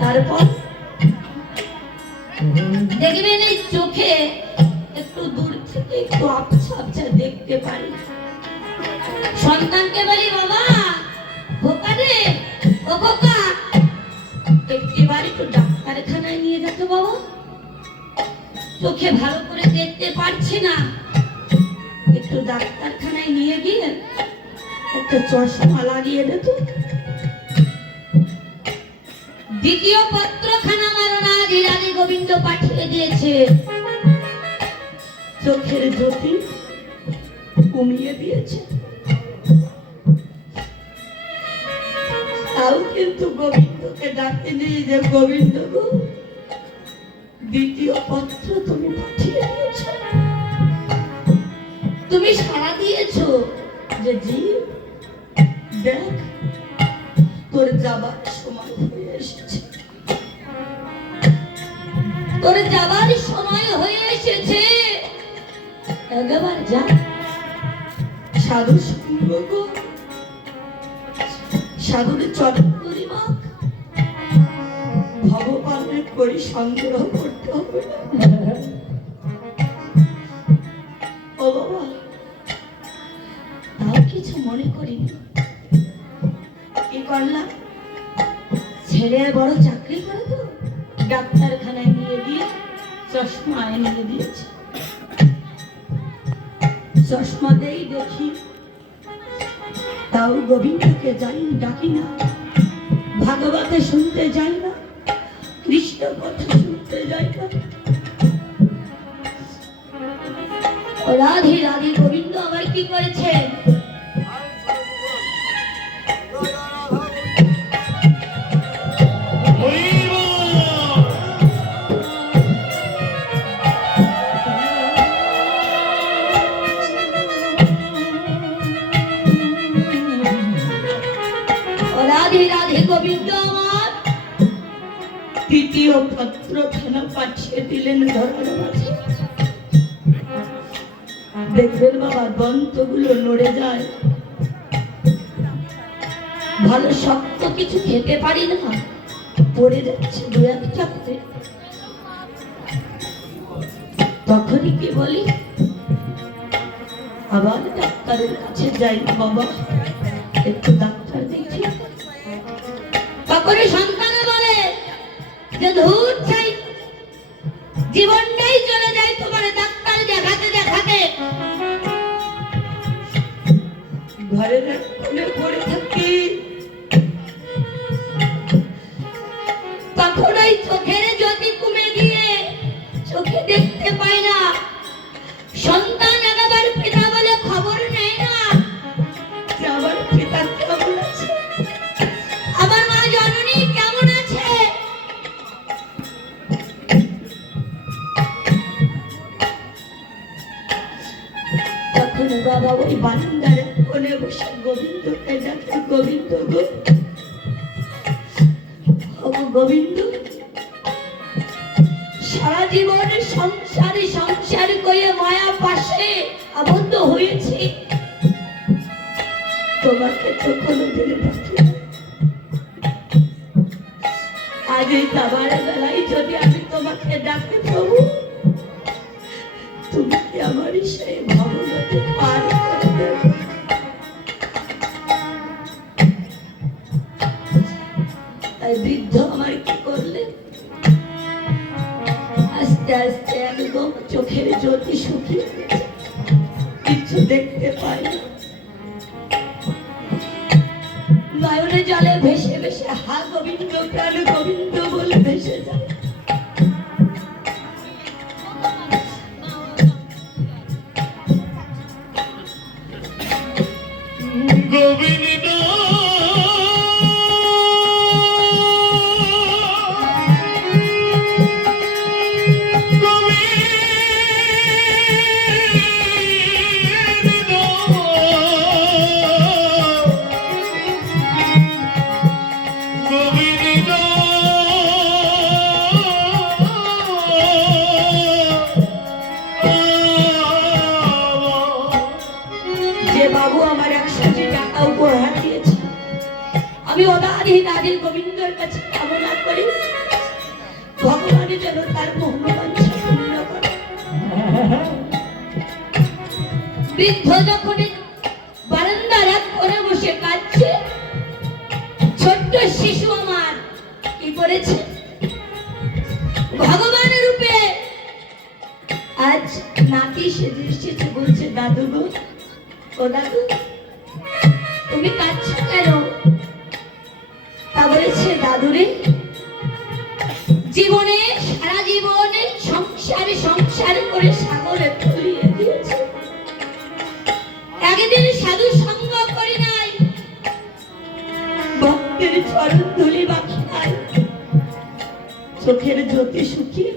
তারপর দেখবেন এই চোখে একটু দূর থেকে একটু আবছা দেখতে পারি। সন্তানকে বলি, বাবা, খোকা রে, ও খোকা এবার একটু ডাক্তারখানায় নিয়ে যেত বাবা। চোখে ভালো করে দেখতে পারছি না। একটু ডাক্তারখানায় নিয়ে গিয়ে একটা চশমা লাগিয়ে দিত দ্বিতীয় পত্রখানা মারণা ধীরানি গোবিন্দ পাঠিয়ে দিয়েছে। চোখের জ্যোতি কমিয়ে দিয়েছে। তাও কিন্তু গোবিন্দকে ডাকেনি যে, গোবিন্দ গো, দ্বিতীয় পত্র তুমি পাঠিয়ে দিয়েছ। তুমি সাড়া দিয়েছ যে, জি, দেখ, তোর যাবার সময় এসেছে তোর যাবার সময় হয়ে এসেছে। সাধু গো। সাধুর ভগবানের করি সংগ্রহ করতে হবে কিছু মনে করিনি। কি করলাম? ছেলে বড় চাকরি করে তো। ডাক্তারখানায় নিয়ে দিয়ে চশমা এনে দিয়েছে। চশমা দেই দেখি। তাও গোবিন্দকে যাই ডাকি না। ভাগবতে শুনতে যাই না। কৃষ্ণ কথা শুনতে যাই না। রাধে রাধে গোবিন্দ, আবার কি করেছে? দেখবেন বাবা নড়ে যায়। ভালো শক্ত কিছু খেতে পারি না। পড়ে যাচ্ছে দু তখনই কি বলি? আবার ডাক্তারের কাছে যাই বাবা, একটু ডাক্তার তখনই সন্তানে বলে যে ধূর চাই। জীবনটাই চলে যায় তোমার ডাক্তার দেখাতে দেখাতে। এক পড়ে থাকি। তখন ওই চোখের জ্যোতি কমে গিয়ে চোখে দেখতে পায় না। সন্তান একবার পিতা বলে খবর নেয় না। আমার পিতা তখন বাবা ওই বারান্দার এক বসে গোবিন্দকে গোবিন্দ গোবিন্দ সারা জীবন সংসারে সংসার করে মায়া পাশে আবদ্ধ হয়েছি তোমাকে তো কোনোদিন আজ যাবার বেলায় যদি আমি তোমাকে ডাকি প্রভু আমার সেই ভগবতী পার করে তাই বৃদ্ধ আমার কি করলেন আস্তে আস্তে একদম চোখের জ্যোতি শুকিয়ে। কিচ্ছু দেখতে পাই নয়নে জলে ভেসে ভেসে হা গোবিন্দ প্রাণ গোবিন্দ বলে ভেসে যায়। এই রাধে গোবিন্দর কাছে কামনা করি। ভগবানের যেন তার বৃদ্ধ যখন বারান্দার এক করে বসে কাঁদছে, ছোট্ট শিশু আমার কি করেছে ভগবানের রূপে আজ নাতি এসেছে বলছে, দাদু গো, ও দাদু, তুমি কাঁদছো কেন? বলেছে জীবনে, সারা জীবনে সংসারে সংসার করে সাগরে একদিন সাধু সঙ্গ করি নাই। ভক্তের চরণ তুলি বাকি নাই। চোখের জ্যোতি শুকিয়ে